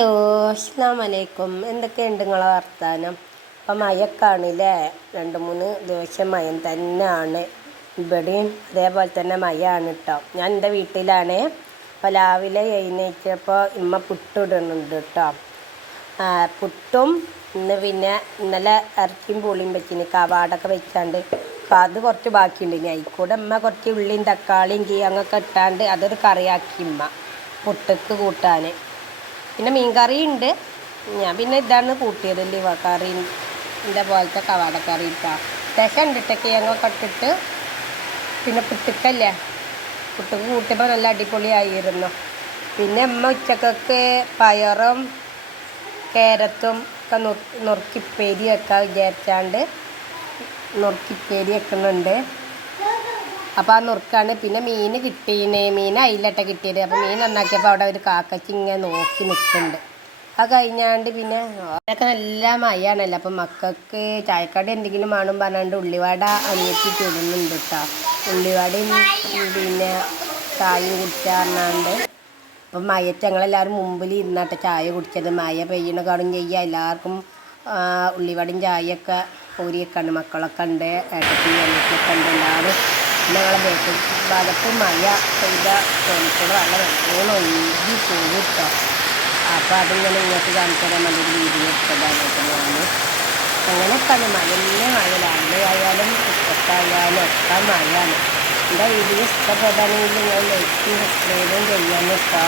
Hello അസ്സാം വലൈക്കും എന്തൊക്കെയുണ്ട് നിങ്ങളെ വർത്താനം? അപ്പം മയക്കാണില്ലേ രണ്ട് മൂന്ന് ദിവസം മയം തന്നെയാണ്. ഇവിടെയും അതേപോലെ തന്നെ മയാണ് കേട്ടോ ഞാൻ എന്റെ വീട്ടിലാണ്. അപ്പോൾ രാവിലെ എഴുന്നേറ്റപ്പോൾ ഇമ്മ പുട്ടിടുന്നുണ്ട് കേട്ടോ പുട്ടും ഇന്ന് പിന്നെ ഇന്നലെ ഇറച്ചിയും പുളിയും വെച്ചിന് കവാടൊക്കെ വെച്ചാണ്ട്. അപ്പോൾ അത് കുറച്ച് ബാക്കിയുണ്ട്. ഇനി അതിക്കൂടെ ഇമ്മ കുറച്ച് ഉള്ളിയും തക്കാളിയും കീ അങ്ങൊക്കെ ഇട്ടാണ്ട് അതൊരു കറിയാക്കി ഇമ്മ പുട്ടക്ക് കൂട്ടാൻ പിന്നെ മീൻ കറി ഉണ്ട് ഞാൻ പിന്നെ ഇതാണ് കൂട്ടിയതല്ലേ കറി ഇതിന്റെ പോലത്തെ കവാടക്കറി ഇട്ടാ. രസം ഉണ്ട് കിഴങ്ങൊക്കെ ഇട്ടിട്ട് പിന്നെ പുട്ടിക്കല്ലേ? പുട്ടുക്ക് കൂട്ടിയപ്പോൾ നല്ല അടിപൊളിയായിരുന്നു. പിന്നെ അമ്മ ഉച്ചക്കൊക്കെ പയറും കേരത്തും ഒക്കെ നുറുക്കി നുറുക്കിപ്പേരി വെക്കാൻ വിചാരിച്ചാണ്ട് നുറുക്കിപ്പേരി വെക്കുന്നുണ്ട്. അപ്പോൾ ആ നുറുക്കാണ് പിന്നെ മീൻ കിട്ടീനെ. മീൻ അയിലട്ട കിട്ടിയത്. അപ്പോൾ മീൻ നന്നാക്കിയപ്പോൾ അവിടെ ഒരു കാക്കച്ചി ഇങ്ങനെ നോക്കി നിൽക്കുന്നുണ്ട് അത് കഴിഞ്ഞാണ്ട് പിന്നെ അതൊക്കെ നല്ല മയാണല്ലോ അപ്പം മക്കൾക്ക് ചായക്കട എന്തെങ്കിലും വേണം പറഞ്ഞാണ്ട് ഉള്ളിവാട അനിയത്തി തരുന്നുണ്ട് കേട്ടോ ഉള്ളിവാടയും പിന്നെ ചായയും കുടിച്ചാറിനാണ്ട് അപ്പം മയത്ത് ഞങ്ങളെല്ലാവരും മുമ്പിൽ ഇരുന്നാട്ട ചായ കുടിച്ചത്. മയ പെയ്യണ കാണും ചെയ്യുക എല്ലാവർക്കും ആ, ഉള്ളിവടയും ചായയൊക്കെ കോരിയൊക്കെ മക്കളൊക്കെ ഉണ്ട് ഏട്ടത്തി അനിയത്തിയൊക്കെ ഉണ്ട്. എല്ലാവരും ഞങ്ങളെ ബേക്കൽ ഭാഗത്ത് മഴ പെയ്ത തോന്നിക്കൊണ്ട് നല്ലോണം ഒഴുകി പോകും കേട്ടോ. അപ്പോൾ അതിങ്ങനെ ഇങ്ങോട്ട് കാണിച്ചു തരാൻ വേണ്ടി വീഡിയോ എടുത്തതാണ് ഞാൻ അങ്ങനെയൊക്കെയാണ് മഴന്നെ മഴ രാവിലെ ആയാലും ഒക്കെ മഴയാണ്. എന്റെ വീഡിയോ ഇഷ്ടപ്പെടാനെങ്കിൽ നിങ്ങൾ ലൈക്കും സബ്സ്ക്രൈബും ചെയ്യാൻ കേട്ടോ